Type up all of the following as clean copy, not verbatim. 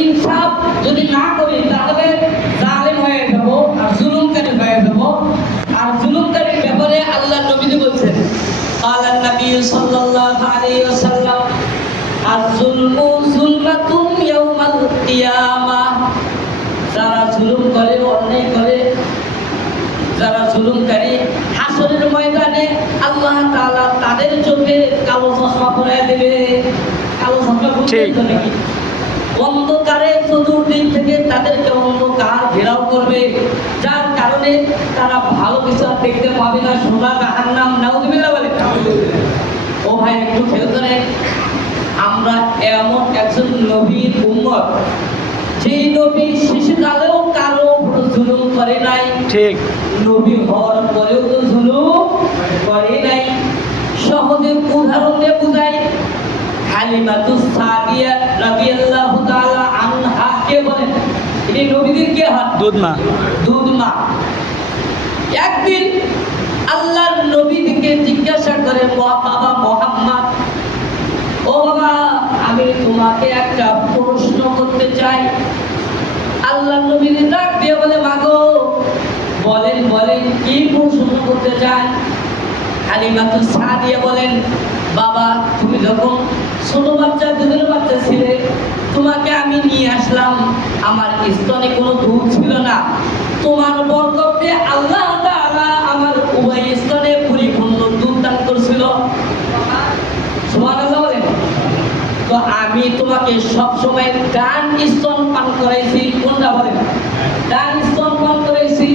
ইনসাফ যদি না করি তাহলে জালেম হয়ে যাব আর জুলুমকারী হয়ে যাব। আর জুলুমকারীর ব্যাপারে আল্লাহ নবী বলছেন, আল্লাহ নবী সাল্লাল্লাহু আলাইহি ওয়াসাল্লাম, আয-যুলমু যুলমাতুন ইয়াউমাল কিয়ামাহ। যারা জুলুম করে, অন্যায় করে, যারা জুলুমকারী, হাসরের ময়দানে আল্লাহ তাআলা তাদের চোখে কালো চশমা পরায় দেবে। কালো চশমা বুঝছেন তো নাকি? অন্ধকারে চতুর্দিক থেকে তাদেরকে অন্ধকার ঘেরাও করবে, যার কারণে তারা ভালো কিছু আর দেখতে পাবে না। সোজা জাহান্নাম। নাউযুবিল্লাহ বলে। ও ভাই একটু খেয়াল করেন, আমরা এমন একজন নবীর উম্মত, যেই নবী শিশুকালেও কারো উপর জুলুম করে নাই, ঠিক নবী হওয়ার পরেও তো জুলুম করে নাই। সহজে উদাহরণ দিয়ে বুঝাই, হালিমাতুস সাদিয়া রাদিয়াল্লাহু তাআলা আনহা কে বলেন? এই নবীদের কে হন? দুধমা। দুধমা। একদিন আল্লাহর নবীকে জিজ্ঞাসা করে, বাবা মুহাম্মদ, ও বাবা, আমি তোমাকে একটা প্রশ্ন করতে চাই। আল্লাহর নবী ডাক দিয়ে বলে, মাগো বলেন বলেন, কি প্রশ্ন করতে চান? হালিমাতুস সাদিয়া বলেন, বাবা তুমি যখন ছোট বাচ্চা, দুধের বাচ্চা ছিলে, তোমাকে আমি নিয়ে আসলাম, আমার স্তনে কোনো দুধ ছিল না, তোমার বরকতে আল্লাহ তাআলা আমার উভয় স্তনে পরিপূর্ণ দুধ দান করেছিল। সুবহানাল্লাহ বলেন। তো আমি তোমাকে সব সময় ডান স্তন পান করাইছি। কোনটা বলেন? ডান স্তন পান করাইছি।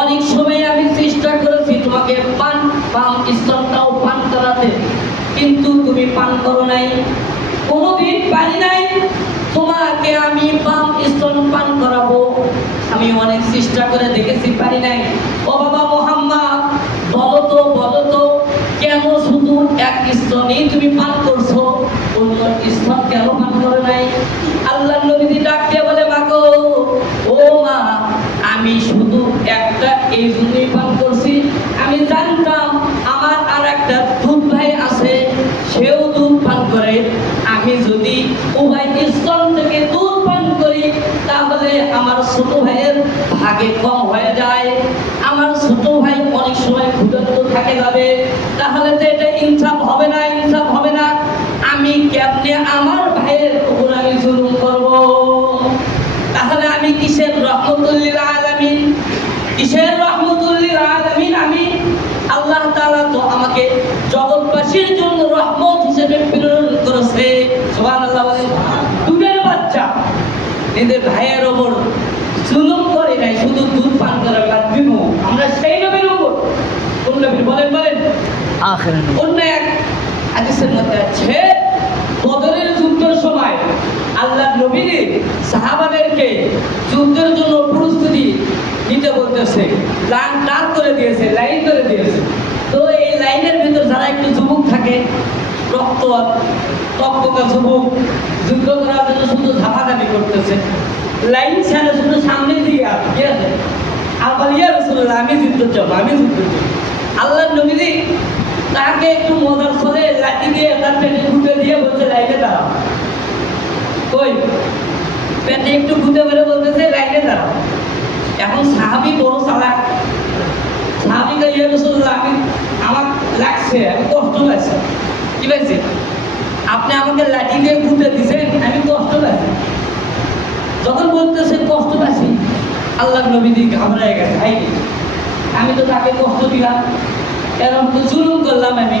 অনেক সময় আমি চেষ্টা করেছি তোমাকে বাম স্তনটাও পান করাতে, কিন্তু তুমি পান করো নাই। কোনোদিন পারি নাই তোমাকে আমি বাম স্তন পান করাবো, আমি অনেক চেষ্টা করে দেখেছি, পারি নাই। ও বাবা মুহাম্মদ, বলো তো কেন শুধু এক স্তনেই তুমি পান করছো, অন্য স্তন কেন পান করো নাই? আল্লাহর নবী ডাক দিয়ে বলে, মাগো ও মা, আমি শুধু একটা এই জন্যই পান করছি, আমি জানতাম আমার আর একটা দুধ ভাই আছে, সেও দুধ পান করে। আমি যদি উভয় স্তন থেকে দুধ পান করি, তাহলে আমার ছোট ভাইয়ের ভাগে কম হয়ে যায়, আমার ছোট ভাই অনেক সময় ক্ষুধার্ত থাকে যাবে, তাহলে তো এটা ইনসাফ হবে না, ইনসাফ হবে না। আমি কেমনে আমার ভাইয়ের উপর আমি জুলুম করব? তাহলে আমি কিসের রহমতুল লিল আলামিন? কিসের রহমতুল লিল আলামিন আমি? আল্লাহ তাআলা তো আমাকে জগৎবাসীর জন্য রহমত হিসেবে প্রেরণ করেছে। সুবহানাল্লাহ বলেন। দুধের বাচ্চা নিজের ভাইয়ের ওপর জুলুম করে নাই, শুধু দুধ পান করে বাদ দিব। আমরা সেই নবীর উপর, কোন নবীর বলেন? অন্য এক হাদিসের মধ্যে আছে, বদরের যুদ্ধের সময় আল্লাহর নবী সাহাবাদেরকে যুদ্ধের জন্য প্রস্তুতি নিতে বলতেছে, দাঁড় করে দিয়েছে, লাইন করে দিয়েছে। তো এই লাইনের ভিতর যারা একটু যুবক থাকে, টকটকা যুবক, যুদ্ধ করার জন্য শুধু ঝাপাঝাপি করতেছে, লাইন ছেড়ে শুধু সামনে দিয়ে আছে, আবার ইয়া রাসূলুল্লাহ, আমি যুদ্ধ চাপ। আল্লাহর নবী তাকে একটু মজার ছলে লাঠি দিয়ে তার পেটে ঘুটে দিয়ে বলছে, লাইনে দাঁড়াও। কই পেটে একটু ঘুটে মেরে বলতেছে, লাইনে দাঁড়াও। এখন সাহাবী বড় চালাক, সাহাবীকে, ইয়া রাসূলুল্লাহ, আমার লাগছে, আমি কষ্ট পাচ্ছি। কি পাইছে? আপনি আমাকে লাঠি দিয়ে ঘুটে দিছেন, আমি কষ্ট পাচ্ছি। যখন বলতেছে কষ্ট পাচ্ছি, আল্লাহর নবী ঘাবড়ায় গেছে, আমি তো তাকে কষ্ট দিলাম, এরকম তো জুলুম করলাম আমি।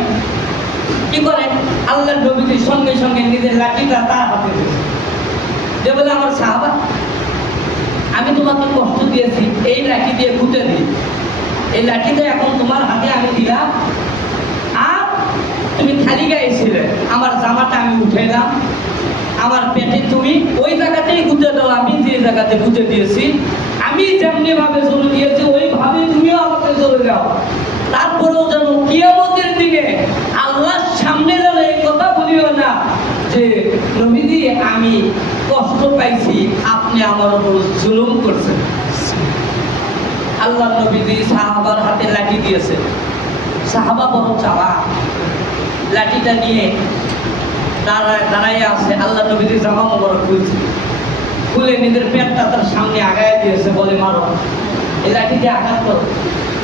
কি করেন? আল্লাহর নবীর সঙ্গে সঙ্গে নিজের লাঠিটা তার হাতে দিয়ে বলে, আমার সাহাবা, আমি তোমাকে কষ্ট দিয়েছি, এই লাঠি দিয়ে ঘুটে দিই, এই লাঠিটা এখন তোমার হাতে আমি দিলাম, আর তুমি খালি গায়ে ছিলে, আমার জামাটা আমি উঠাইলাম, আমার পেটে তুমি ওই জায়গাতেই ঘুটে দাও, আমি যে জায়গাতে ঘুটে দিয়েছি, আমি যেমনি ভাবে জোরে দিয়েছি ওইভাবে তুমিও আমাকে জোরে দাও। তারপরেও যেন কিয়ামতের দিনে আল্লাহর সামনে যেন এই কথা বলিও না যে নবীজি আমি কষ্ট পাইছি, আপনি আমার উপর জুলুম করছেন। আল্লাহ নবীজি সাহাবার হাতে লাঠি দিয়েছে, সাহাবা বড় চালাক, লাঠিটা নিয়ে দাঁড়ায় আছে, আল্লাহ নবীজি জামা মোবারক খুলছে, খুলে নিজের পেটটা তার সামনে আগায় দিয়েছে, বলে মারো, এই লাঠি দিয়ে আঘাত করো।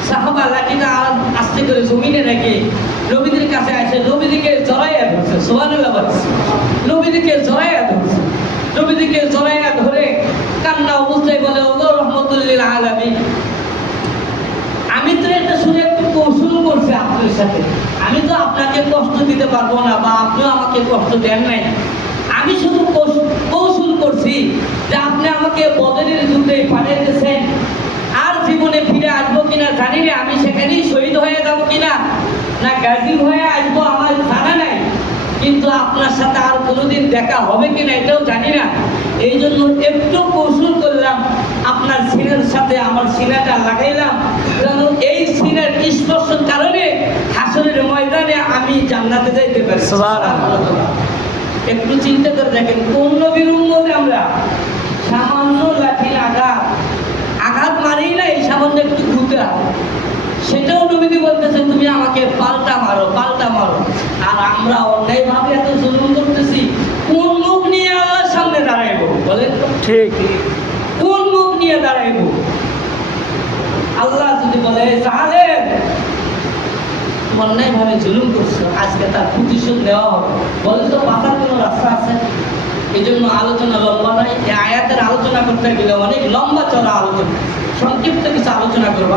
সাহাবা লাঠিটা আস্তে করে জমিনে রেখে নবীদের কাছে আসে, নবীদিকে জড়াইয়া ধরছে, সুবহানাল্লাহ, নবীদিকে জড়াইয়া ধরছে, নবীদিকে জড়াইয়া ধরে কান্না অবস্থায় বলে, ওগো রহমতুল্লিল আলামিন, আমি তো এটা শুনে একটু কৌশল করছি আপনার সাথে, আমি তো আপনাকে কষ্ট দিতে পারবো না, বা আপনিও আমাকে কষ্ট দেন নাই, আমি শুধু কৌশল করছি যে আপনি আমাকে বদরের যুদ্ধে পাঠিয়েছেন, আর জীবনে ফিরে আসবো কিনা জানি না, আমি সেখানেই শহীদ হয়ে যাবো কিনা, না গাজী হয়ে আসবো আমার জানা নাই, কিন্তু আপনার সাথে আর কোনোদিন দেখা হবে কিনা এটাও জানি না, এই জন্য একটু কৌশল করলাম, আপনার সিনার সাথে আমার সিনাটা লাগাইলাম, যেন এই সিনার স্পর্শের কারণে হাসরের ময়দানে আমি জান্নাতে যাইতে পারি। সুবহানাল্লাহ। একটু চিন্তা করে দেখেন, কোন নবীর উম্মত আমরা, সামান্য লাঠির আঘাত মারেই নাই, সামান্য একটু ঘুরা, সেটাও নবীজি বলতেছে তুমি আমাকে পাল্টা মারো, পাল্টা মারো, আর আমরা অন্যায়ভাবে এত জুলুম করতেছি, কোন মুখ নিয়ে আল্লাহর সামনে দাঁড়াইবো বলেন তো? ঠিক, কোন মুখ নিয়ে দাঁড়াইবো? আল্লাহ যদি বলে তাহলে অন্যায়ভাবে জুলুম করছো, আজকে তার প্রতিশোধ নেওয়া হবে, বলে তো বাঁচার কোনো রাস্তা আছে? এই জন্য আলোচনা লম্বা নয়, এই আয়াতের আলোচনা করতে গেলে অনেক লম্বা চড়া আলোচনা, সংক্ষিপ্ত কিছু আলোচনা করবো।